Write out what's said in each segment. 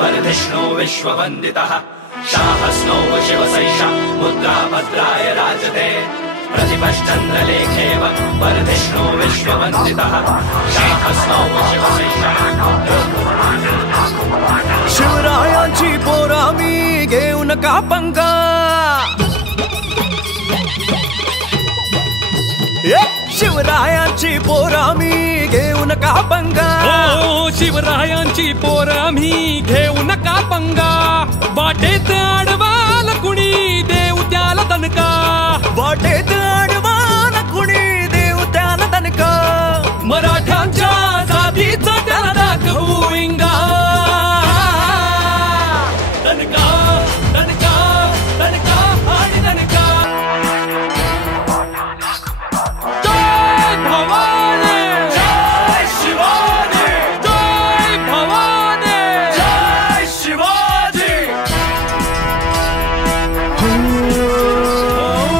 वर्धिष्णो विश्ववन्दितः शाहस्नो शिवसैषा मुद्रा भद्राय राजते प्रतिपश्चन्द्रलेखेव वर्धिष्णो विश्ववन्दितः शाहस्नो शिवसैषा। शिवरायांची पोरा मी घेऊ नका पंगा शिवरायांची पोरा मी घेऊ नका पंगा शिवरायांची पोरा मी घेऊ नका पंगा वाटेत अडवाल कुणी देऊ त्याला दणका वाटेत अडवाल कुणी देऊ त्याला दणका मराठ्यांच्या जातीचा त्याला दाखवू इंगा दणका दणका दणका आणि दणका जय भवानी जय शिवाजी जय भवानी जय शिवाजी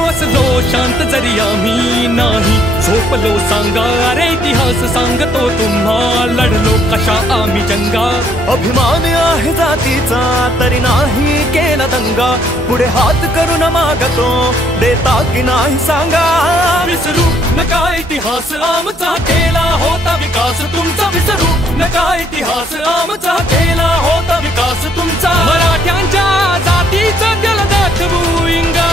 असलो शांत जरी आम्ही नाही झोपलो सांगा अरे इतिहास सांगतो तुम्हा लढलो कशा आम्ही जंगा अभिमान आहे जातीचा तरी नाही केला दंगा पुढे हात करून मागतो देता की नाही सांगा विसरू नका इतिहास आमचा केला होता विकास तुमचा विसरू नका इतिहास आमचा केला होता विकास तुमचा मराठ्यांच्या जातीचा त्याला दाखवू इंगा